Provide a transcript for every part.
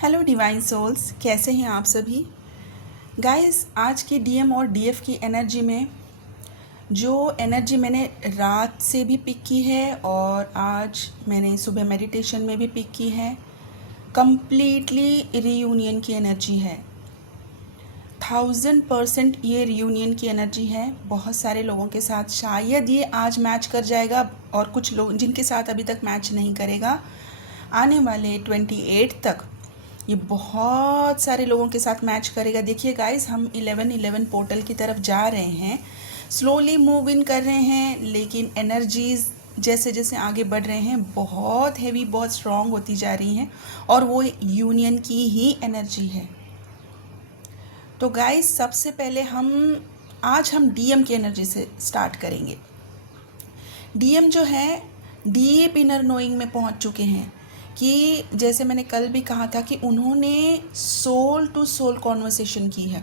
Hello divine souls, कैसे हैं आप सभी गाइस। आज की डीएम और डीएफ की एनर्जी में जो एनर्जी मैंने रात से भी पिक की है और आज मैंने सुबह मेडिटेशन में भी पिक की है, कंप्लीटली रीयूनियन की एनर्जी है। 1000% ये रीयूनियन की एनर्जी है। बहुत सारे लोगों के साथ शायद ये आज मैच कर जाएगा और कुछ लोग जिनके साथ अभी तक मैच नहीं करेगा, आने वाले 28 तक ये बहुत सारे लोगों के साथ मैच करेगा। देखिए गाइस, हम 11-11 पोर्टल की तरफ जा रहे हैं, स्लोली मूव इन कर रहे हैं, लेकिन एनर्जीज़ जैसे जैसे आगे बढ़ रहे हैं बहुत हैवी, बहुत स्ट्रॉन्ग होती जा रही हैं और वो यूनियन की ही एनर्जी है। तो गाइस, सबसे पहले आज हम डीएम की एनर्जी से स्टार्ट करेंगे। डीएम जो है डीप इनर नोइंग में पहुंच चुके हैं कि जैसे मैंने कल भी कहा था कि उन्होंने सोल टू सोल कॉन्वर्सेशन की है।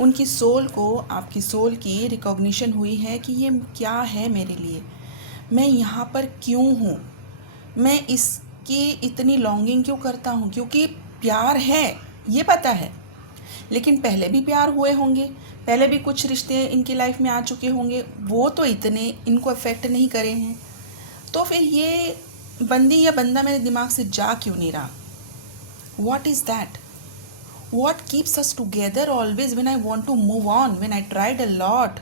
उनकी सोल को, आपकी सोल की रिकॉग्निशन हुई है कि ये क्या है मेरे लिए, मैं यहाँ पर क्यों हूँ, मैं इसकी इतनी लॉन्गिंग क्यों करता हूँ। क्योंकि प्यार है ये पता है, लेकिन पहले भी प्यार हुए होंगे, पहले भी कुछ रिश्ते इनकी लाइफ में आ चुके होंगे, वो तो इतने इनको अफेक्ट नहीं करे हैं। तो फिर ये बंदी या बंदा मेरे दिमाग से जा क्यों नहीं रहा? What is that? What keeps us together always when I want to move on, when I tried a lot.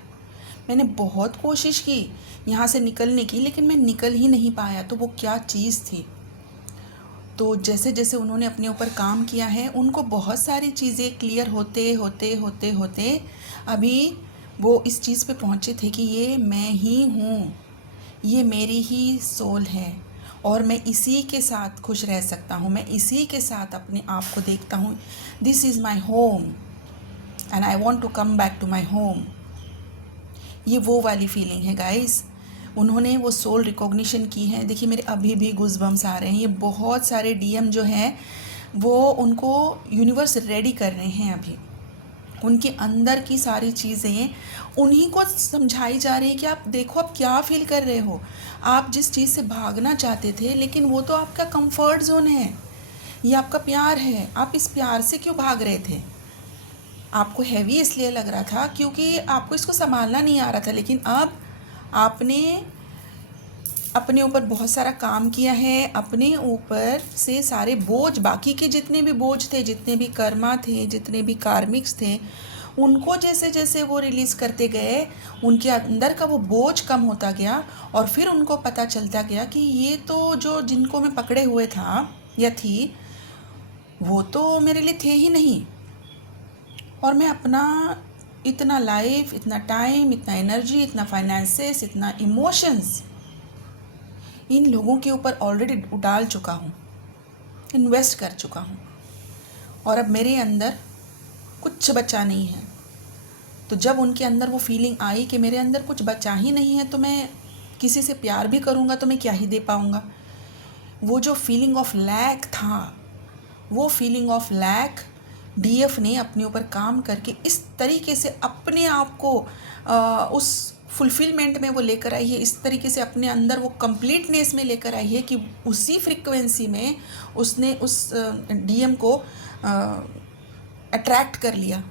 मैंने बहुत कोशिश की यहाँ से निकलने की, लेकिन मैं निकल ही नहीं पाया। तो वो क्या चीज़ थी? तो जैसे जैसे उन्होंने अपने ऊपर काम किया है, उनको बहुत सारी चीज़ें क्लियर होते होते होते होते अभी वो इस चीज़ पे पहुँचे थे कि ये मैं ही हूँ, ये मेरी ही सोल है और मैं इसी के साथ खुश रह सकता हूँ, मैं इसी के साथ अपने आप को देखता हूँ। This is my home and I want to come back to my home. ये वो वाली फीलिंग है गाइस। उन्होंने वो सोल रिकॉग्निशन की है। देखिए, मेरे अभी भी गूज़बम्स आ रहे हैं। ये बहुत सारे डीएम जो हैं वो उनको यूनिवर्स रेडी कर रहे हैं। अभी उनके अंदर की सारी चीज़ें उन्हीं को समझाई जा रही है कि आप देखो, आप क्या फील कर रहे हो। आप जिस चीज़ से भागना चाहते थे, लेकिन वो तो आपका कंफर्ट जोन है, ये आपका प्यार है। आप इस प्यार से क्यों भाग रहे थे? आपको हैवी इसलिए लग रहा था क्योंकि आपको इसको संभालना नहीं आ रहा था। लेकिन अब आपने अपने ऊपर बहुत सारा काम किया है, अपने ऊपर से सारे बोझ, बाकी के जितने भी बोझ थे, जितने भी कर्मा थे, जितने भी कार्मिक्स थे, उनको जैसे जैसे वो रिलीज़ करते गए, उनके अंदर का वो बोझ कम होता गया। और फिर उनको पता चलता गया कि ये तो जो जिनको मैं पकड़े हुए था या थी, वो तो मेरे लिए थे ही नहीं। और मैं अपना इतना लाइफ, इतना टाइम, इतना एनर्जी, इतना फाइनेंसेस, इतना इमोशंस इन लोगों के ऊपर ऑलरेडी डाल चुका हूँ, इन्वेस्ट कर चुका हूँ, और अब मेरे अंदर कुछ बचा नहीं है। तो जब उनके अंदर वो फीलिंग आई कि मेरे अंदर कुछ बचा ही नहीं है, तो मैं किसी से प्यार भी करूँगा तो मैं क्या ही दे पाऊँगा। वो जो फीलिंग ऑफ लैक था, वो फीलिंग ऑफ लैक डीएफ ने अपने ऊपर काम करके इस तरीके से अपने आप को उस फुलफिलमेंट में वो लेकर आई है, इस तरीके से अपने अंदर वो कंप्लीटनेस में लेकर आई है कि उसी फ्रीक्वेंसी में उसने उस डीएम को अट्रैक्ट कर लिया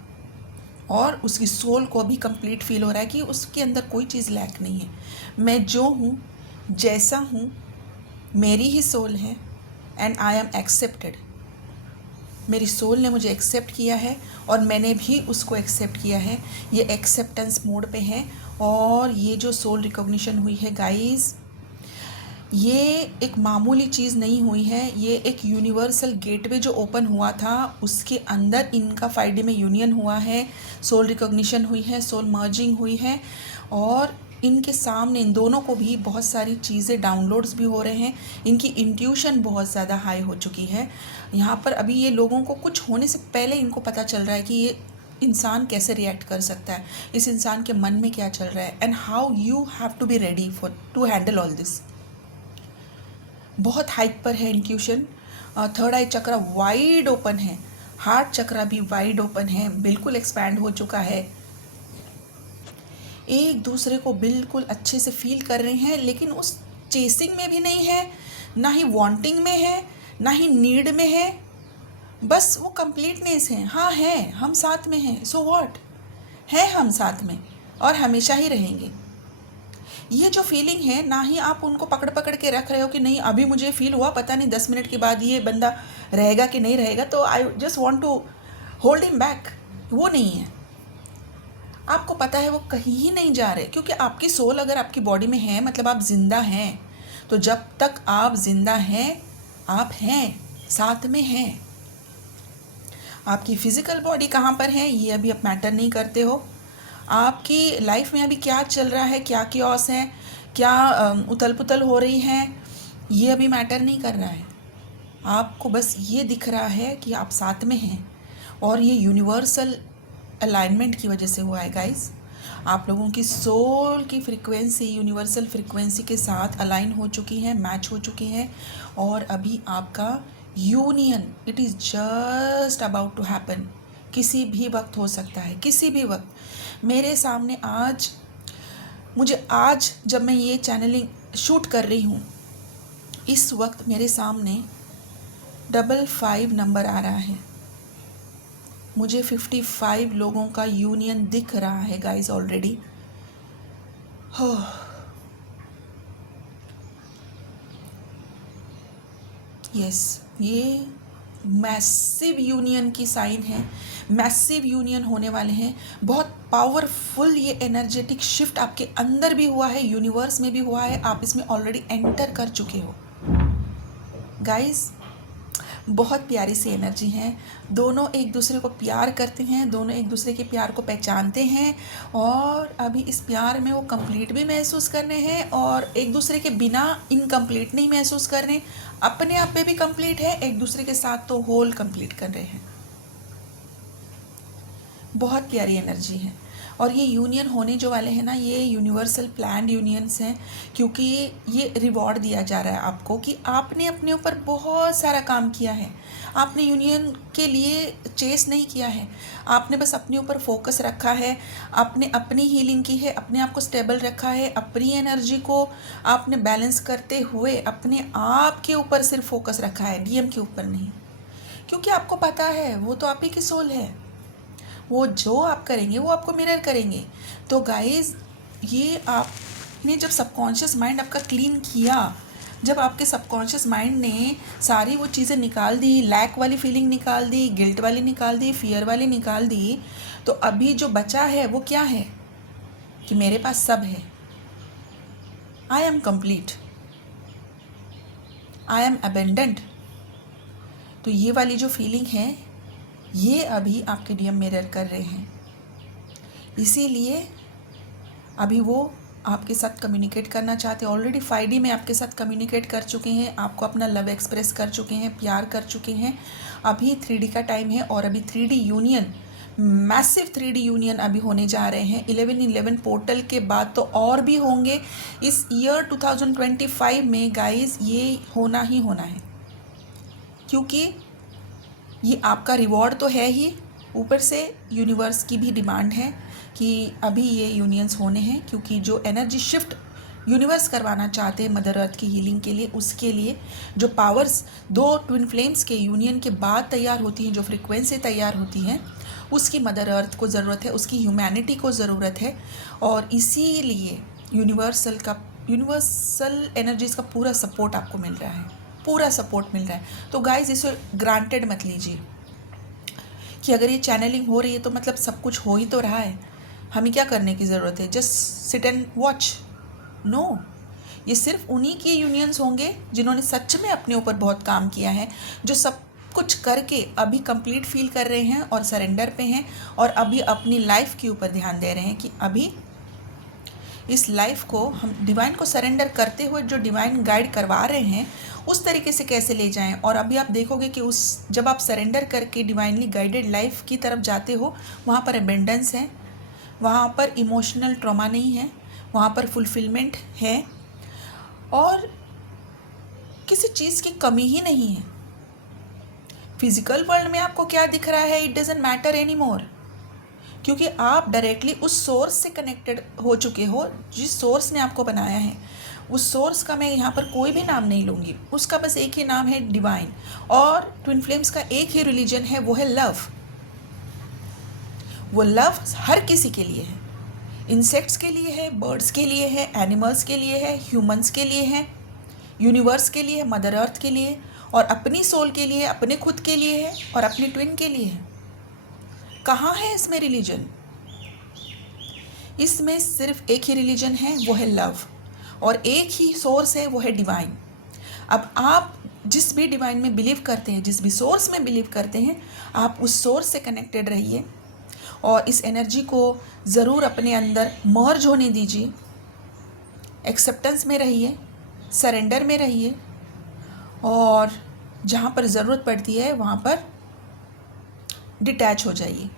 और उसकी सोल को अभी कंप्लीट फील हो रहा है कि उसके अंदर कोई चीज़ लैक नहीं है। मैं जो हूँ, जैसा हूँ, मेरी ही सोल है एंड आई एम एक्सेप्टेड। मेरी सोल ने मुझे एक्सेप्ट किया है और मैंने भी उसको एक्सेप्ट किया है। ये एक्सेप्टेंस मोड पे है। और ये जो सोल रिकॉग्निशन हुई है गाइस, ये एक मामूली चीज़ नहीं हुई है। ये एक यूनिवर्सल गेटवे जो ओपन हुआ था, उसके अंदर इनका 5D में यूनियन हुआ है, सोल रिकॉग्निशन हुई है, सोल मर्जिंग हुई है। और इनके सामने इन दोनों को भी बहुत सारी चीज़ें डाउनलोड्स भी हो रहे हैं। इनकी इंट्यूशन बहुत ज़्यादा हाई हो चुकी है। यहाँ पर अभी ये लोगों को कुछ होने से पहले इनको पता चल रहा है कि ये इंसान कैसे रिएक्ट कर सकता है, इस इंसान के मन में क्या चल रहा है, and how you have to be ready for to handle all this. बहुत हाइक पर है intuition. Third eye chakra wide open है, हार्ट चक्रा भी वाइड ओपन है, बिल्कुल एक्सपैंड हो चुका है। एक दूसरे को बिल्कुल अच्छे से फील कर रहे हैं, लेकिन उस चेसिंग में भी नहीं है, ना ही वांटिंग में है, ना ही नीड में है। बस वो कंप्लीटनेस है। हाँ है, हम साथ में हैं, सो व्हाट, है हम साथ में और हमेशा ही रहेंगे। ये जो फीलिंग है ना, ही आप उनको पकड़ पकड़ के रख रहे हो कि नहीं अभी मुझे फील हुआ, पता नहीं 10 मिनट के बाद ये बंदा रहेगा कि नहीं रहेगा, तो I just want to hold him back. वो नहीं है। आपको पता है वो कहीं ही नहीं जा रहे, क्योंकि आपकी सोल अगर आपकी बॉडी में है मतलब आप जिंदा हैं। तो जब तक आप जिंदा हैं, आप हैं, साथ में हैं। आपकी फिजिकल बॉडी कहाँ पर है ये अभी आप मैटर नहीं करते हो। आपकी लाइफ में अभी क्या चल रहा है, क्या क्योस है, क्या उथल पुथल हो रही है, ये अभी मैटर नहीं कर रहा है। आपको बस ये दिख रहा है कि आप साथ में हैं, और ये यूनिवर्सल अलाइनमेंट की वजह से हुआ है गाइस। आप लोगों की सोल की फ्रीक्वेंसी यूनिवर्सल फ्रीक्वेंसी के साथ अलाइन हो चुकी है, मैच हो चुकी है, और अभी आपका union it is just about to happen. किसी भी वक्त हो सकता है, किसी भी वक्त। मेरे सामने आज, मुझे आज जब मैं ये चैनलिंग शूट कर रही हूँ, इस वक्त मेरे सामने 55 नंबर आ रहा है। मुझे 55 लोगों का यूनियन दिख रहा है गाइस ऑलरेडी। यस, ये मैसिव यूनियन की साइन है। मैसिव यूनियन होने वाले हैं। बहुत पावरफुल ये एनर्जेटिक शिफ्ट आपके अंदर भी हुआ है, यूनिवर्स में भी हुआ है। आप इसमें ऑलरेडी एंटर कर चुके हो गाइस। बहुत प्यारी सी एनर्जी है। दोनों एक दूसरे को प्यार करते हैं, दोनों एक दूसरे के प्यार को पहचानते हैं, और अभी इस प्यार में वो कंप्लीट भी महसूस कर रहे हैं, और एक दूसरे के बिना इनकम्प्लीट नहीं महसूस कर रहे। अपने आप में भी कंप्लीट है, एक दूसरे के साथ तो होल कंप्लीट कर रहे हैं। बहुत प्यारी एनर्जी है। और ये यूनियन होने जो वाले हैं ना, ये यूनिवर्सल प्लान्ड यूनियंस हैं, क्योंकि ये रिवॉर्ड दिया जा रहा है आपको कि आपने अपने ऊपर बहुत सारा काम किया है। आपने यूनियन के लिए चेस नहीं किया है, आपने बस अपने ऊपर फोकस रखा है, आपने अपनी हीलिंग की है, अपने आप को स्टेबल रखा है, अपनी एनर्जी को आपने बैलेंस करते हुए अपने आप के ऊपर सिर्फ फोकस रखा है, डीएम के ऊपर नहीं। क्योंकि आपको पता है वो तो आप ही की सोल है, वो जो आप करेंगे वो आपको मिरर करेंगे। तो गाइस, ये आपने जब सबकॉन्शियस माइंड आपका क्लीन किया, जब आपके सबकॉन्शियस माइंड ने सारी वो चीज़ें निकाल दी, लैक वाली फीलिंग निकाल दी, गिल्ट वाली निकाल दी, फियर वाली निकाल दी, तो अभी जो बचा है वो क्या है कि मेरे पास सब है, I am complete, I am abundant. तो ये वाली जो फीलिंग है ये अभी आपके डीएम मिरर कर रहे हैं। इसीलिए अभी वो आपके साथ कम्युनिकेट करना चाहते हैं। ऑलरेडी 5D में आपके साथ कम्युनिकेट कर चुके हैं, आपको अपना लव एक्सप्रेस कर चुके हैं, प्यार कर चुके हैं। अभी 3D का टाइम है, और अभी 3D union, massive 3D union अभी होने जा रहे हैं। 11/11 पोर्टल के बाद तो और भी होंगे इस ईयर 2025 में गाइस। ये होना ही होना है, क्योंकि ये आपका रिवॉर्ड तो है ही, ऊपर से यूनिवर्स की भी डिमांड है कि अभी ये यूनियंस होने हैं, क्योंकि जो एनर्जी शिफ्ट यूनिवर्स करवाना चाहते हैं मदर अर्थ की हीलिंग के लिए, उसके लिए जो पावर्स दो ट्विन फ्लेम्स के यूनियन के बाद तैयार होती हैं, जो फ्रिक्वेंसी तैयार होती हैं, उसकी मदर अर्थ को ज़रूरत है, उसकी ह्यूमैनिटी को ज़रूरत है। और इसीलिए यूनिवर्सल एनर्जीज़ का पूरा सपोर्ट आपको मिल रहा है, पूरा सपोर्ट मिल रहा है। तो गाइज, इसे ग्रांटेड मत लीजिए कि अगर ये चैनलिंग हो रही है तो मतलब सब कुछ हो ही तो रहा है, हमें क्या करने की ज़रूरत है, just sit and watch. No, ये सिर्फ उन्हीं के यूनियंस होंगे जिन्होंने सच में अपने ऊपर बहुत काम किया है, जो सब कुछ करके अभी कंप्लीट फील कर रहे हैं और सरेंडर पे हैं, और अभी अपनी लाइफ के ऊपर ध्यान दे रहे हैं कि अभी इस लाइफ को हम डिवाइन को सरेंडर करते हुए जो डिवाइन गाइड करवा रहे हैं उस तरीके से कैसे ले जाएं। और अभी आप देखोगे कि जब आप सरेंडर करके डिवाइनली गाइडेड लाइफ की तरफ जाते हो, वहाँ पर अबेंडेंस है, वहाँ पर इमोशनल ट्रॉमा नहीं है, वहाँ पर फुलफिलमेंट है, और किसी चीज़ की कमी ही नहीं है। फिजिकल वर्ल्ड में आपको क्या दिख रहा है, it doesn't matter any more, क्योंकि आप डायरेक्टली उस सोर्स से कनेक्टेड हो चुके हो जिस सोर्स ने आपको बनाया है। उस सोर्स का मैं यहाँ पर कोई भी नाम नहीं लूँगी, उसका बस एक ही नाम है डिवाइन। और ट्विन फ्लेम्स का एक ही रिलीजन है, वो है लव। वो लव हर किसी के लिए है, इंसेक्ट्स के लिए है, बर्ड्स के लिए है, एनिमल्स के लिए है, ह्यूमंस के लिए है, यूनिवर्स के लिए है, मदर अर्थ के लिए, और अपनी सोल के लिए, अपने खुद के लिए है, और अपनी ट्विन के लिए है। कहाँ है इसमें रिलीजन? इसमें सिर्फ एक ही रिलीजन है, वो है लव, और एक ही सोर्स है, वो है डिवाइन। अब आप जिस भी डिवाइन में बिलीव करते हैं, जिस भी सोर्स में बिलीव करते हैं, आप उस सोर्स से कनेक्टेड रहिए और इस एनर्जी को ज़रूर अपने अंदर मर्ज होने दीजिए। एक्सेप्टेंस में रहिए, सरेंडर में रहिए, और जहाँ पर ज़रूरत पड़ती है वहाँ पर डिटैच हो जाइए।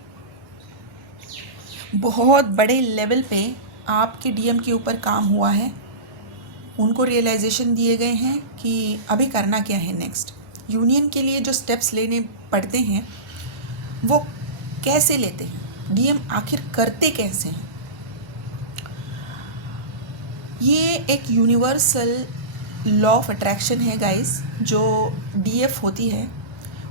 बहुत बड़े लेवल पे आपके डीएम के ऊपर काम हुआ है, उनको रियलाइजेशन दिए गए हैं कि अभी करना क्या है नेक्स्ट। यूनियन के लिए जो स्टेप्स लेने पड़ते हैं वो कैसे लेते हैं, डीएम आखिर करते कैसे हैं। ये एक यूनिवर्सल लॉ ऑफ अट्रैक्शन है गाइस। जो डीएफ होती है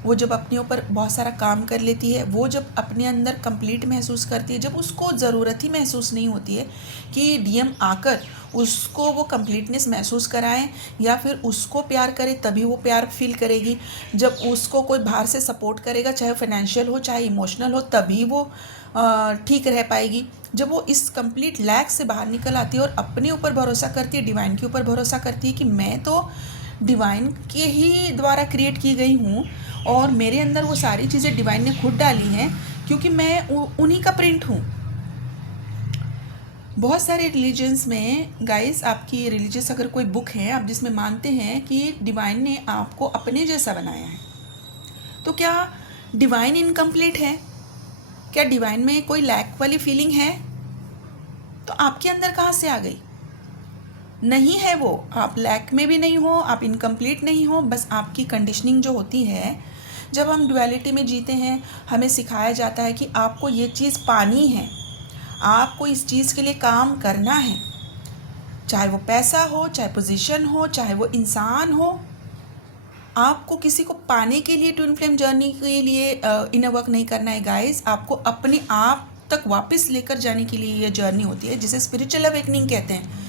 वो जब अपने ऊपर बहुत सारा काम कर लेती है, वो जब अपने अंदर कंप्लीट महसूस करती है, जब उसको ज़रूरत ही महसूस नहीं होती है कि डीएम आकर उसको वो कंप्लीटनेस महसूस कराएं या फिर उसको प्यार करे, तभी वो प्यार फील करेगी। जब उसको कोई बाहर से सपोर्ट करेगा, चाहे फाइनेंशियल हो चाहे इमोशनल हो, तभी वो ठीक रह पाएगी। जब वो इस कंप्लीट लैक से बाहर निकल आती है और अपने ऊपर भरोसा करती है, डिवाइन के ऊपर भरोसा करती है कि मैं तो डिवाइन के ही द्वारा क्रिएट की गई हूँ और मेरे अंदर वो सारी चीज़ें डिवाइन ने खुद डाली हैं, क्योंकि मैं उन्हीं का प्रिंट हूँ। बहुत सारे रिलीजन्स में गाइस, आपकी रिलीजियस अगर कोई बुक है आप जिसमें मानते हैं कि डिवाइन ने आपको अपने जैसा बनाया है, तो क्या डिवाइन इनकम्प्लीट है? क्या डिवाइन में कोई लैक वाली फीलिंग है? तो आपके अंदर कहाँ से आ गई? नहीं है वो। आप लैक में भी नहीं हो, आप इनकम्प्लीट नहीं हो। बस आपकी कंडीशनिंग जो होती है, जब हम ड्युअलिटी में जीते हैं, हमें सिखाया जाता है कि आपको ये चीज़ पानी है, आपको इस चीज़ के लिए काम करना है, चाहे वो पैसा हो, चाहे पोजीशन हो, चाहे वो इंसान हो। आपको किसी को पाने के लिए, ट्विन फ्लेम जर्नी के लिए इनर वर्क नहीं करना है गाइस। आपको अपने आप तक वापस लेकर जाने के लिए ये जर्नी होती है, जिसे स्पिरिचुअल अवेकनिंग कहते हैं।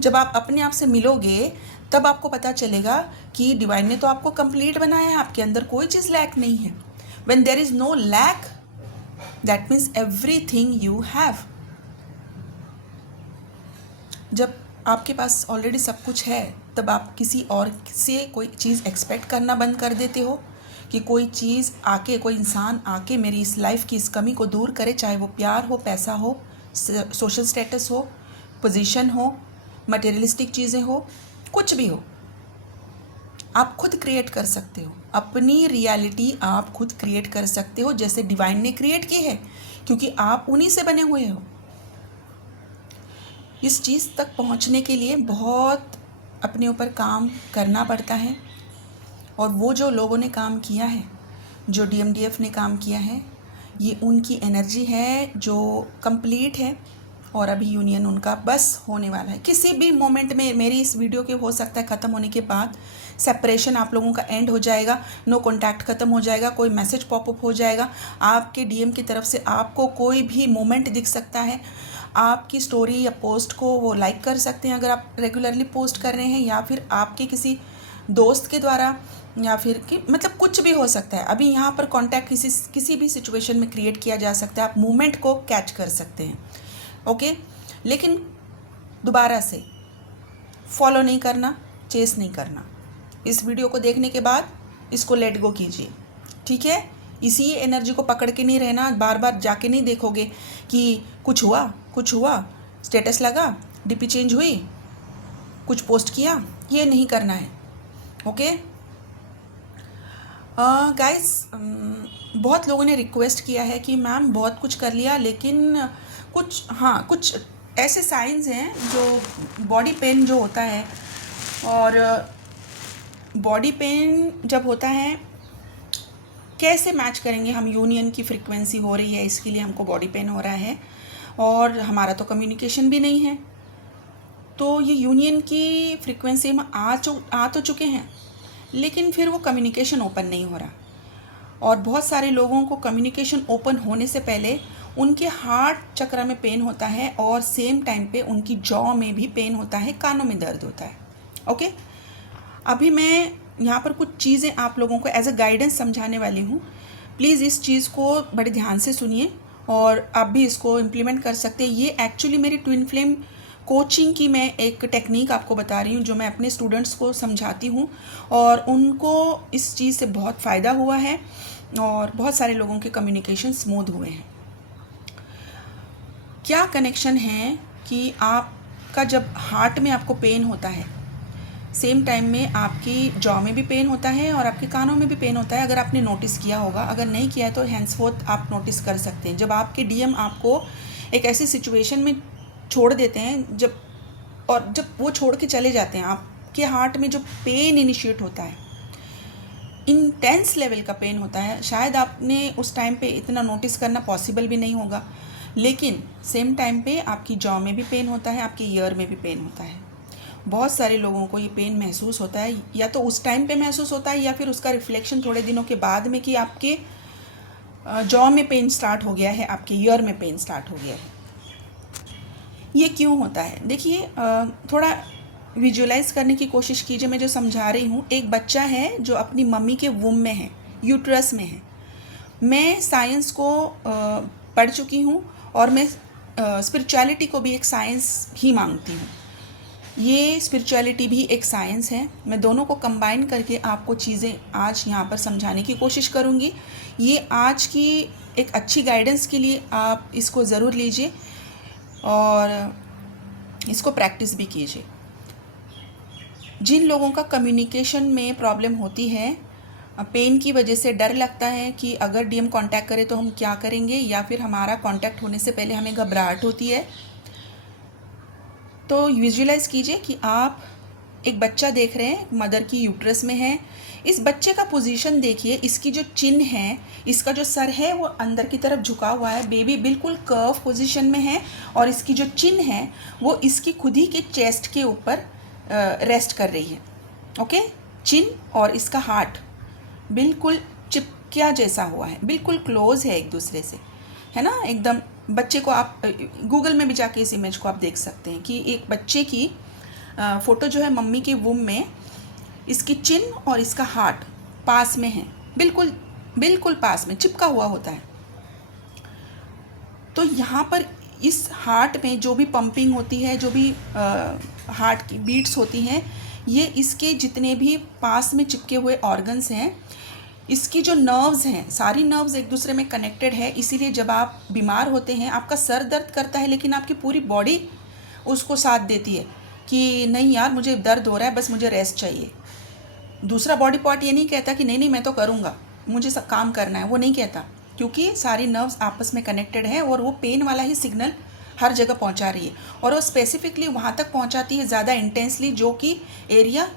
जब आप अपने आप से मिलोगे तब आपको पता चलेगा कि डिवाइन ने तो आपको कंप्लीट बनाया है, आपके अंदर कोई चीज़ लैक नहीं है। When there is no lack, that means everything you have. जब आपके पास ऑलरेडी सब कुछ है, तब आप किसी और से कोई चीज़ एक्सपेक्ट करना बंद कर देते हो कि कोई चीज़ आके, कोई इंसान आके मेरी इस लाइफ की इस कमी को दूर करे, चाहे वो प्यार हो, पैसा हो, सोशल स्टेटस हो, पोजीशन हो, मटेरियलिस्टिक चीज़ें हो, कुछ भी हो। आप खुद क्रिएट कर सकते हो अपनी रियलिटी, आप खुद क्रिएट कर सकते हो जैसे डिवाइन ने क्रिएट की है, क्योंकि आप उन्हीं से बने हुए हो। इस चीज़ तक पहुंचने के लिए बहुत अपने ऊपर काम करना पड़ता है, और वो जो लोगों ने काम किया है, जो DMDF ने काम किया है, ये उनकी एनर्जी है जो कंप्लीट है, और अभी यूनियन उनका बस होने वाला है। किसी भी मोमेंट में मेरी इस वीडियो के हो सकता है ख़त्म होने के बाद सेपरेशन आप लोगों का एंड हो जाएगा, नो कॉन्टैक्ट ख़त्म हो जाएगा, कोई मैसेज पॉपअप हो जाएगा, आपके DM की तरफ से आपको कोई भी मोमेंट दिख सकता है, आपकी स्टोरी या पोस्ट को वो लाइक कर सकते हैं अगर आप रेगुलरली पोस्ट कर रहे हैं, या फिर आपके किसी दोस्त के द्वारा, या फिर कि मतलब कुछ भी हो सकता है। अभी यहाँ पर कॉन्टैक्ट किसी भी सिचुएशन में क्रिएट किया जा सकता है, आप मूवमेंट को कैच कर सकते हैं। ओके, लेकिन दोबारा से फॉलो नहीं करना, चेस नहीं करना। इस वीडियो को देखने के बाद इसको लेट गो कीजिए, ठीक है? इसी एनर्जी को पकड़ के नहीं रहना, बार बार जाके नहीं देखोगे कि कुछ हुआ, स्टेटस लगा, DP चेंज हुई, कुछ पोस्ट किया, ये नहीं करना है। ओके गाइस, बहुत लोगों ने रिक्वेस्ट किया है कि मैम बहुत कुछ कर लिया, लेकिन कुछ ऐसे साइंस हैं जो बॉडी पेन जो होता है, और बॉडी पेन जब होता है कैसे मैच करेंगे हम? यूनियन की फ्रीक्वेंसी हो रही है, इसके लिए हमको बॉडी पेन हो रहा है, और हमारा तो कम्युनिकेशन भी नहीं है। तो ये यूनियन की फ्रीक्वेंसी में आ तो चुके हैं, लेकिन फिर वो कम्युनिकेशन ओपन नहीं हो रहा। और बहुत सारे लोगों को कम्युनिकेशन ओपन होने से पहले उनके हार्ट चक्र में पेन होता है और सेम टाइम पे उनकी जॉ में भी पेन होता है, कानों में दर्द होता है। ओके, अभी मैं यहाँ पर कुछ चीज़ें आप लोगों को एज अ गाइडेंस समझाने वाली हूँ। प्लीज़ इस चीज़ को बड़े ध्यान से सुनिए और आप भी इसको इम्प्लीमेंट कर सकते हैं। ये एक्चुअली मेरी ट्विन फ्लेम कोचिंग की मैं एक टेक्निक आपको बता रही हूँ, जो मैं अपने स्टूडेंट्स को समझाती हूँ और उनको इस चीज़ से बहुत फ़ायदा हुआ है और बहुत सारे लोगों के कम्युनिकेशन स्मूथ हुए हैं। क्या कनेक्शन है कि आपका जब हार्ट में आपको पेन होता है, सेम टाइम में आपकी जॉ में भी पेन होता है और आपके कानों में भी पेन होता है। अगर आपने नोटिस किया होगा, अगर नहीं किया है तो हैंड्सफोर्थ आप नोटिस कर सकते हैं। जब आपके डीएम आपको एक ऐसी सिचुएशन में छोड़ देते हैं, जब वो छोड़ के चले जाते हैं, आपके हार्ट में जो पेन इनिशिएट होता है, इंटेंस लेवल का पेन होता है। शायद आपने उस टाइम पे इतना नोटिस करना पॉसिबल भी नहीं होगा, लेकिन सेम टाइम पे आपकी जॉ में भी पेन होता है, आपके ईयर में भी पेन होता है। बहुत सारे लोगों को ये पेन महसूस होता है, या तो उस टाइम पे महसूस होता है या फिर उसका रिफ्लेक्शन थोड़े दिनों के बाद में कि आपके जॉ में पेन स्टार्ट हो गया है, आपके ईयर में पेन स्टार्ट हो गया है। ये क्यों होता है? देखिए, थोड़ा विजुअलाइज करने की कोशिश कीजिए। मैं जो समझा रही हूँ, एक बच्चा है जो अपनी मम्मी के वुम में है, यूट्रस में है। मैं साइंस को पढ़ चुकी हूँ और मैं स्पिरिचुअलिटी को भी एक साइंस ही मानती हूँ। ये स्पिरिचुअलिटी भी एक साइंस है। मैं दोनों को कंबाइन करके आपको चीज़ें आज यहाँ पर समझाने की कोशिश करूँगी। ये आज की एक अच्छी गाइडेंस के लिए आप इसको ज़रूर लीजिए और इसको प्रैक्टिस भी कीजिए। जिन लोगों का कम्युनिकेशन में प्रॉब्लम होती है, पेन की वजह से डर लगता है कि अगर डीएम कांटेक्ट करे तो हम क्या करेंगे, या फिर हमारा कांटेक्ट होने से पहले हमें घबराहट होती है, तो विजुअलाइज कीजिए कि आप एक बच्चा देख रहे हैं, मदर की यूट्रस में है। इस बच्चे का पोजीशन देखिए, इसकी जो चिन है, इसका जो सर है वो अंदर की तरफ झुका हुआ है। बेबी बिल्कुल कर्व पोजीशन में है और इसकी जो चिन है वो इसकी खुद ही के चेस्ट के ऊपर रेस्ट कर रही है। ओके, चिन और इसका हार्ट बिल्कुल चिपकिया जैसा हुआ है, बिल्कुल क्लोज है एक दूसरे से, है ना, एकदम। बच्चे को आप गूगल में भी जाके इस इमेज को आप देख सकते हैं कि एक बच्चे की फ़ोटो जो है मम्मी के वुम में, इसकी चिन और इसका हार्ट पास में है, बिल्कुल बिल्कुल पास में चिपका हुआ होता है। तो यहाँ पर इस हार्ट में जो भी पंपिंग होती है, जो भी हार्ट की बीट्स होती हैं, ये इसके जितने भी पास में चिपके हुए ऑर्गन्स हैं, इसकी जो नर्व्स हैं, सारी नर्व्स एक दूसरे में कनेक्टेड है। इसीलिए जब आप बीमार होते हैं, आपका सर दर्द करता है, लेकिन आपकी पूरी बॉडी उसको साथ देती है कि नहीं यार मुझे दर्द हो रहा है, बस मुझे रेस्ट चाहिए। दूसरा बॉडी पार्ट ये नहीं कहता कि नहीं मैं तो करूँगा, मुझे सब काम करना है, वो नहीं कहता, क्योंकि सारी नर्व्स आपस में कनेक्टेड है और वो पेन वाला ही सिग्नल हर जगह पहुंचा रही है और वो स्पेसिफिकली वहाँ तक पहुंचाती है ज़्यादा इंटेंसली, जो कि एरिया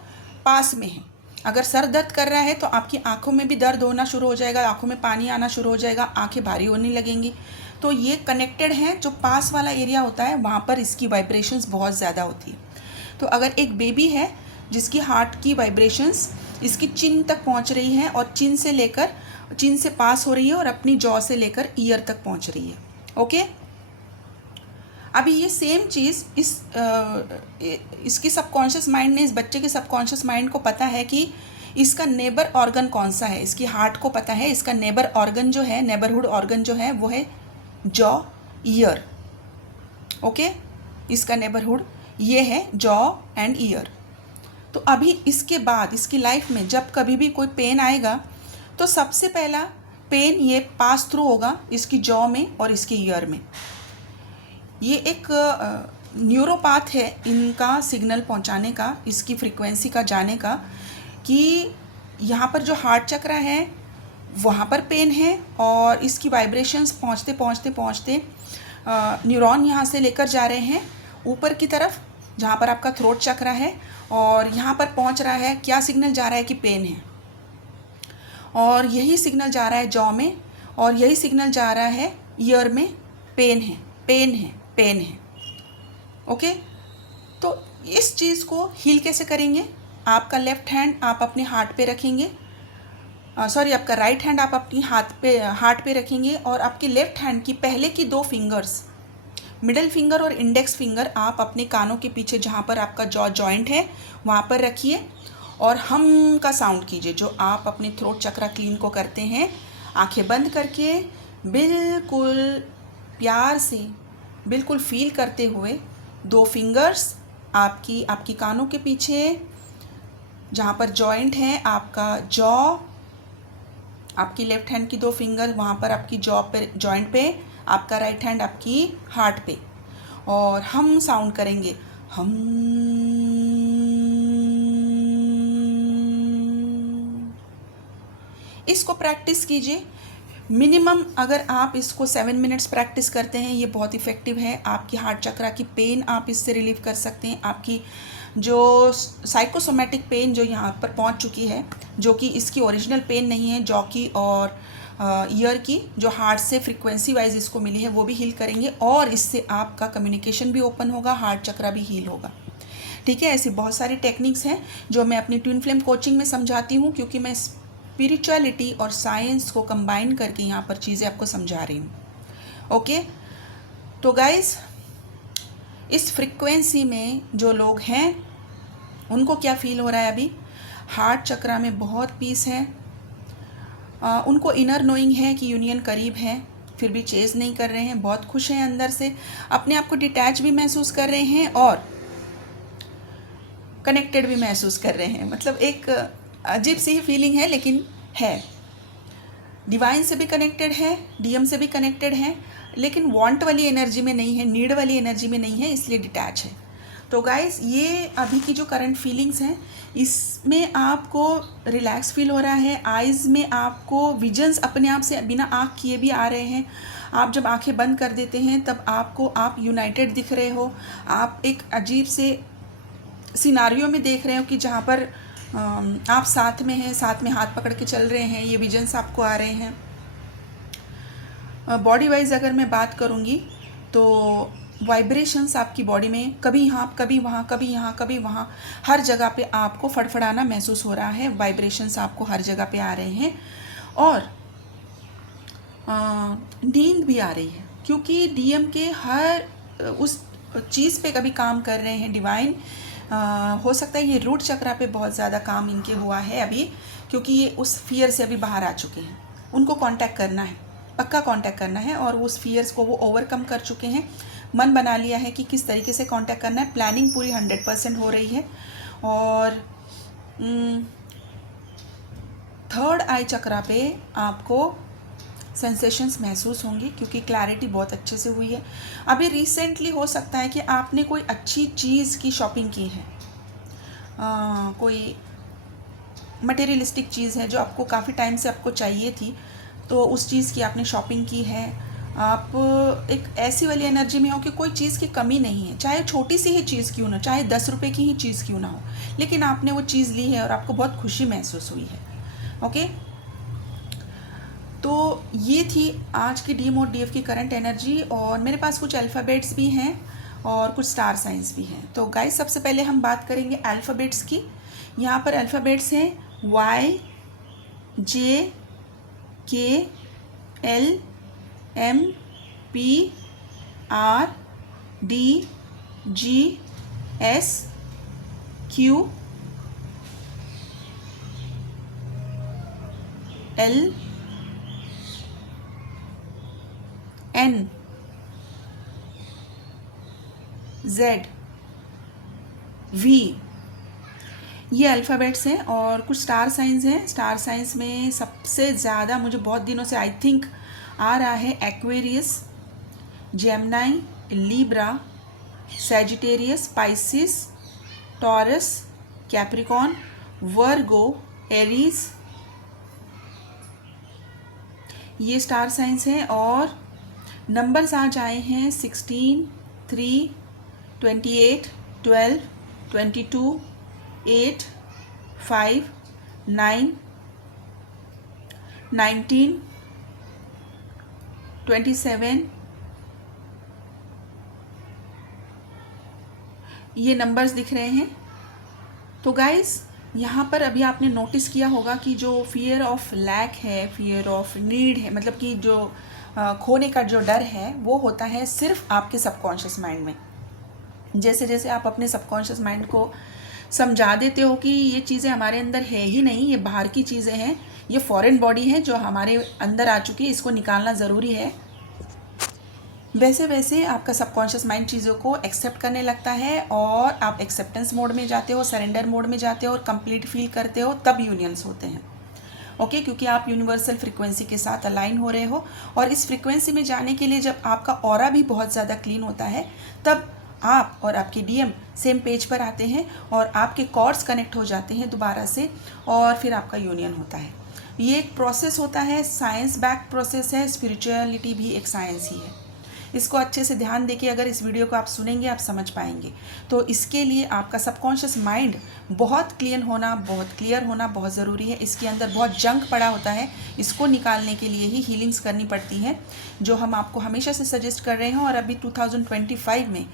पास में है। अगर सर दर्द कर रहा है तो आपकी आंखों में भी दर्द होना शुरू हो जाएगा, आंखों में पानी आना शुरू हो जाएगा, आंखें भारी होने लगेंगी। तो ये कनेक्टेड है। जो पास वाला एरिया होता है वहाँ पर इसकी वाइब्रेशंस बहुत ज़्यादा होती है। तो अगर एक बेबी है जिसकी हार्ट की वाइब्रेशंस इसकी चिन तक पहुँच रही है और चिन से पास हो रही है और अपनी जॉ से लेकर ईयर तक पहुँच रही है। ओके, अभी ये सेम चीज़ इसकी सबकॉन्शियस माइंड ने, इस बच्चे के सबकॉन्शियस माइंड को पता है कि इसका नेबर ऑर्गन कौन सा है। इसकी हार्ट को पता है इसका नेबर ऑर्गन जो है, नेबरहुड ऑर्गन जो है वो है जॉ, ईयर। ओके, इसका नेबरहुड ये है जॉ एंड ईयर। तो अभी इसके बाद इसकी लाइफ में जब कभी भी कोई पेन आएगा तो सबसे पहला पेन ये पास थ्रू होगा इसकी जॉ में और इसके ईयर में। ये एक न्यूरोपाथ है इनका सिग्नल पहुंचाने का, इसकी फ्रीक्वेंसी का जाने का, कि यहाँ पर जो हार्ट चक्र है वहाँ पर पेन है और इसकी वाइब्रेशंस पहुँचते पहुँचते पहुँचते न्यूरॉन यहाँ से लेकर जा रहे हैं ऊपर की तरफ जहाँ पर आपका थ्रोट चक्र है, और यहाँ पर पहुँच रहा है, क्या सिग्नल जा रहा है कि पेन है, और यही सिग्नल जा रहा है जॉ में, और यही सिग्नल जा रहा है ईयर में, पेन है पेन है पेन है। ओके, तो इस चीज़ को हील कैसे करेंगे? आपका लेफ्ट हैंड आप अपने हार्ट पे रखेंगे, सॉरी आपका राइट हैंड आप अपनी हार्ट पे रखेंगे और आपके लेफ्ट हैंड की पहले की 2 फिंगर्स, मिडल फिंगर और इंडेक्स फिंगर, आप अपने कानों के पीछे जहाँ पर आपका जॉ जॉइंट है वहाँ पर रखिए और हम का साउंड कीजिए, जो आप अपने थ्रोट चक्रा क्लीन को करते हैं। आंखें बंद करके बिल्कुल प्यार से, बिल्कुल फील करते हुए 2 फिंगर्स आपकी कानों के पीछे जहाँ पर जॉइंट है, आपका जॉ, आपकी लेफ्ट हैंड की 2 फिंगर वहाँ पर आपकी जॉ पे जॉइंट पे, आपका राइट हैंड आपकी हार्ट पे, और हम साउंड करेंगे हम। इसको प्रैक्टिस कीजिए मिनिमम। अगर आप इसको 7 मिनट्स प्रैक्टिस करते हैं, ये बहुत इफ़ेक्टिव है। आपकी हार्ट चक्रा की पेन आप इससे रिलीव कर सकते हैं। आपकी जो साइकोसोमेटिक पेन जो यहाँ पर पहुँच चुकी है, जो कि इसकी ओरिजिनल पेन नहीं है, जॉ की और ईयर की, जो हार्ट से फ्रीक्वेंसी वाइज इसको मिली है, वो भी हील करेंगे और इससे आपका कम्युनिकेशन भी ओपन होगा, हार्ट चक्रा भी हील होगा। ठीक है, ऐसी बहुत सारी टेक्निक्स हैं जो मैं अपनी ट्विन फ्लेम कोचिंग में समझाती हूँ, क्योंकि मैं स्पिरिचुअलिटी और साइंस को कंबाइन करके यहाँ पर चीज़ें आपको समझा रही हूँ। ओके, तो गाइस, इस फ्रीक्वेंसी में जो लोग हैं उनको क्या फील हो रहा है? अभी हार्ट चक्रा में बहुत पीस है, उनको इनर नोइंग है कि यूनियन करीब है, फिर भी चेज़ नहीं कर रहे हैं, बहुत खुश हैं अंदर से, अपने आप को डिटैच भी महसूस कर रहे हैं और कनेक्टेड भी महसूस कर रहे हैं। मतलब एक अजीब सी ही फीलिंग है, लेकिन है। डिवाइन से भी कनेक्टेड है, डीएम से भी कनेक्टेड है, लेकिन वांट वाली एनर्जी में नहीं है, नीड वाली एनर्जी में नहीं है, इसलिए डिटैच है। तो गाइस, ये अभी की जो करंट फीलिंग्स हैं, इसमें आपको रिलैक्स फील हो रहा है। आइज़ में आपको विजन्स अपने आप से बिना आँख किए भी आ रहे हैं। आप जब आंखें बंद कर देते हैं तब आपको आप यूनाइटेड दिख रहे हो, आप एक अजीब से सिनारियो में देख रहे हो कि जहाँ पर आप साथ में हैं, साथ में हाथ पकड़ के चल रहे हैं, ये विजन्स आपको आ रहे हैं। बॉडी वाइज अगर मैं बात करूँगी तो वाइब्रेशंस आपकी बॉडी में कभी यहाँ कभी वहाँ, कभी यहाँ कभी वहाँ, हर जगह पे आपको फड़फड़ाना महसूस हो रहा है। वाइब्रेशंस आपको हर जगह पे आ रहे हैं और नींद भी आ रही है, क्योंकि डीएम के हर उस चीज़ पे कभी काम कर रहे हैं डिवाइन। हो सकता है ये रूट चक्रा पे बहुत ज़्यादा काम इनके हुआ है अभी, क्योंकि ये उस फियर से अभी बाहर आ चुके हैं। उनको कांटेक्ट करना है, पक्का कांटेक्ट करना है, और उस फियर्स को वो ओवरकम कर चुके हैं। मन बना लिया है कि किस तरीके से कांटेक्ट करना है। प्लानिंग पूरी 100% हो रही है। और थर्ड आई चक्रा पे आपको सेंसेशंस महसूस होंगी, क्योंकि क्लैरिटी बहुत अच्छे से हुई है। अभी रिसेंटली हो सकता है कि आपने कोई अच्छी चीज़ की शॉपिंग की है, कोई मटेरियलिस्टिक चीज़ है जो आपको काफ़ी टाइम से आपको चाहिए थी, तो उस चीज़ की आपने शॉपिंग की है। आप एक ऐसी वाली एनर्जी में हो कि कोई चीज़ की कमी नहीं है, चाहे छोटी सी ही चीज़ क्यों ना, चाहे 10 रुपये की ही चीज़ क्यों ना हो, लेकिन आपने वो चीज़ ली है और आपको बहुत खुशी महसूस हुई है। ओके, तो ये थी आज की डीएम और डीएफ की करंट एनर्जी, और मेरे पास कुछ अल्फ़ाबेट्स भी हैं और कुछ स्टार साइंस भी हैं। तो गाइस, सबसे पहले हम बात करेंगे अल्फ़ाबेट्स की। यहाँ पर अल्फ़ाबेट्स हैं Y, J, K, L, M, P, R, D, G, S, Q, L, N, Z, V. ये अल्फ़ाबेट्स हैं और कुछ स्टार साइंस हैं। स्टार साइंस में सबसे ज़्यादा मुझे बहुत दिनों से आई थिंक आ रहा है Aquarius, Gemini, Libra, Sagittarius, Pisces, Taurus, Capricorn, Virgo, Aries. ये स्टार साइंस हैं और नंबर्स आज आए हैं 16, 3, 28, 12, 22, 8, 5, 9, 19, 27, ये नंबर्स दिख रहे हैं। तो गाइस यहाँ पर अभी आपने नोटिस किया होगा कि जो फियर ऑफ लैक है, फियर ऑफ नीड है, मतलब कि जो खोने का जो डर है वो होता है सिर्फ आपके सबकॉन्शियस माइंड में। जैसे जैसे आप अपने सबकॉन्शियस माइंड को समझा देते हो कि ये चीज़ें हमारे अंदर है ही नहीं, ये बाहर की चीज़ें हैं, ये फॉरेन बॉडी है जो हमारे अंदर आ चुकी है, इसको निकालना ज़रूरी है, वैसे वैसे आपका सबकॉन्शियस माइंड चीज़ों को एक्सेप्ट करने लगता है और आप एक्सेप्टेंस मोड में जाते हो, सरेंडर मोड में जाते हो और कंप्लीट फील करते हो, तब यूनियंस होते हैं। ओके, क्योंकि आप यूनिवर्सल फ्रीक्वेंसी के साथ अलाइन हो रहे हो। और इस फ्रीक्वेंसी में जाने के लिए जब आपका ऑरा भी बहुत ज़्यादा क्लीन होता है, तब आप और आपके डीएम सेम पेज पर आते हैं और आपके कॉर्ड्स कनेक्ट हो जाते हैं दोबारा से, और फिर आपका यूनियन होता है। ये एक प्रोसेस होता है, साइंस बैक प्रोसेस है, स्पिरिचुअलिटी भी एक साइंस ही है। इसको अच्छे से ध्यान देके अगर इस वीडियो को आप सुनेंगे, आप समझ पाएंगे। तो इसके लिए आपका सबकॉन्शियस माइंड बहुत क्लियर होना बहुत ज़रूरी है। इसके अंदर बहुत जंक पड़ा होता है, इसको निकालने के लिए ही हीलिंग्स करनी पड़ती हैं, जो हम आपको हमेशा से सजेस्ट कर रहे हैं। और अभी 2025 में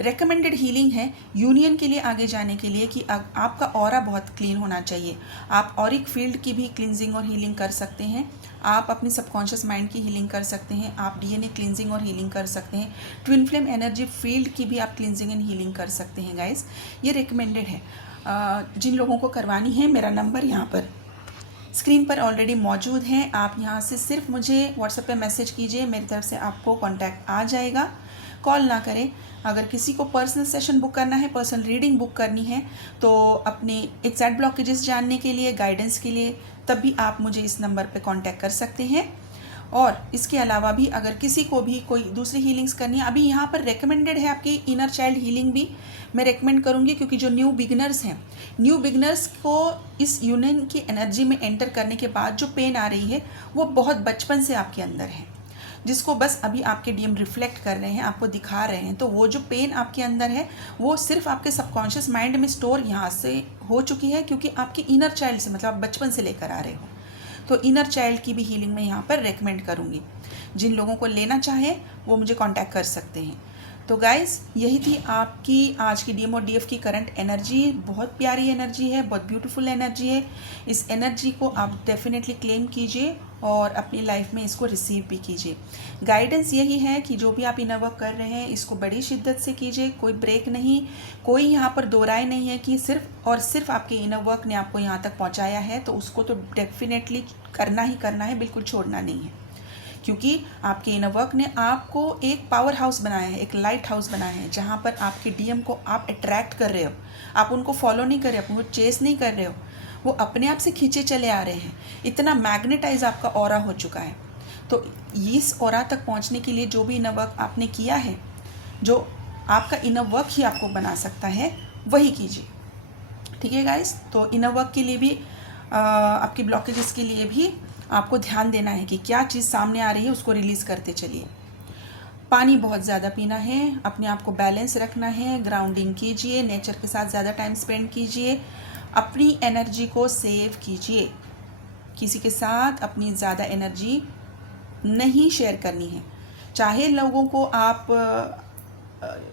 रेकमेंडेड हीलिंग है यूनियन के लिए आगे जाने के लिए कि आपका ऑरा बहुत क्लीन होना चाहिए। आप ऑरिक फील्ड की भी क्लिनजिंग और हीलिंग कर सकते हैं, आप अपनी सबकॉन्शियस माइंड की हीलिंग कर सकते हैं, आप डीएनए क्लिनजिंग और हीलिंग कर सकते हैं, ट्विन फ्लेम एनर्जी फील्ड की भी आप क्लिनजिंग एंड हीलिंग कर सकते हैं। गाइस, ये रिकमेंडेड है। जिन लोगों को करवानी है, मेरा नंबर यहाँ पर स्क्रीन पर ऑलरेडी मौजूद है। आप यहाँ से सिर्फ मुझे व्हाट्सएप पे मैसेज कीजिए, मेरी तरफ से आपको कॉन्टैक्ट आ जाएगा। कॉल ना करें। अगर किसी को पर्सनल सेशन बुक करना है, पर्सनल रीडिंग बुक करनी है, तो अपने एग्जैक्ट ब्लॉकेजेस जानने के लिए, गाइडेंस के लिए, तब भी आप मुझे इस नंबर पे कांटेक्ट कर सकते हैं। और इसके अलावा भी अगर किसी को भी कोई दूसरी हीलिंग्स करनी है, अभी यहाँ पर रेकमेंडेड है आपकी इनर चाइल्ड हीलिंग भी मैं रेकमेंड करूँगी, क्योंकि जो न्यू बिगनर्स को इस यूनियन की एनर्जी में एंटर करने के बाद जो पेन आ रही है, वो बहुत बचपन से आपके अंदर है, जिसको बस अभी आपके डीएम रिफ्लेक्ट कर रहे हैं, आपको दिखा रहे हैं। तो वो जो पेन आपके अंदर है, वो सिर्फ आपके सबकॉन्शियस माइंड में स्टोर यहाँ से हो चुकी है, क्योंकि आपके इनर चाइल्ड से, मतलब आप बचपन से लेकर आ रहे हो। तो इनर चाइल्ड की भी हीलिंग मैं यहाँ पर रेकमेंड करूँगी। जिन लोगों को लेना चाहे वो मुझे कांटेक्ट कर सकते हैं। तो गाइस, यही थी आपकी आज की डीएम और डीएफ की करंट एनर्जी। बहुत प्यारी एनर्जी है, बहुत ब्यूटीफुल एनर्जी है। इस एनर्जी को आप डेफिनेटली क्लेम कीजिए और अपनी लाइफ में इसको रिसीव भी कीजिए। गाइडेंस यही है कि जो भी आप इनर वर्क कर रहे हैं, इसको बड़ी शिद्दत से कीजिए, कोई ब्रेक नहीं, कोई यहाँ पर दो राय नहीं है कि सिर्फ और सिर्फ आपके इनर वर्क ने आपको यहाँ तक पहुँचाया है, तो उसको तो डेफिनेटली करना ही करना है, बिल्कुल छोड़ना नहीं है। क्योंकि आपके इनर वर्क ने आपको एक पावर हाउस बनाया है, एक लाइट हाउस बनाया है, जहाँ पर आपके डीएम को आप अट्रैक्ट कर रहे हो। आप उनको फॉलो नहीं कर रहे हो, आप उनको चेस नहीं कर रहे हो, वो अपने आप से खींचे चले आ रहे हैं। इतना मैग्नेटाइज आपका ऑरा हो चुका है। तो इस ऑरा तक पहुँचने के लिए जो भी इनर वर्क आपने किया है, जो आपका इनर वर्क ही आपको बना सकता है, वही कीजिए। ठीक है गाइस, तो इनर वर्क के लिए भी आपकी ब्लॉकेजेस के लिए भी आपको ध्यान देना है कि क्या चीज़ सामने आ रही है, उसको रिलीज़ करते चलिए। पानी बहुत ज़्यादा पीना है, अपने आप को बैलेंस रखना है, ग्राउंडिंग कीजिए, नेचर के साथ ज़्यादा टाइम स्पेंड कीजिए, अपनी एनर्जी को सेव कीजिए। किसी के साथ अपनी ज़्यादा एनर्जी नहीं शेयर करनी है, चाहे लोगों को आप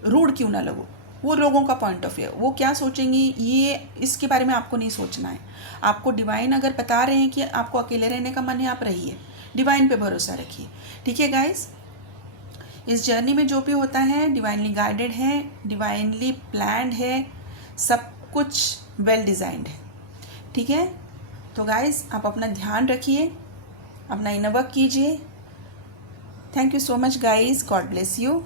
रूड क्यों ना लगो, वो लोगों का पॉइंट ऑफ व्यू, वो क्या सोचेंगी, ये इसके बारे में आपको नहीं सोचना है। आपको डिवाइन अगर बता रहे हैं कि आपको अकेले रहने का मन है, आप रहिए, डिवाइन पे भरोसा रखिए। ठीक है गाइस, इस जर्नी में जो भी होता है डिवाइनली गाइडेड है, डिवाइनली प्लान्ड है, सब कुछ वेल डिज़ाइंड है। ठीक है, तो गाइस आप अपना ध्यान रखिए, अपना इनर वर्क कीजिए। Thank you so much guys, God bless you.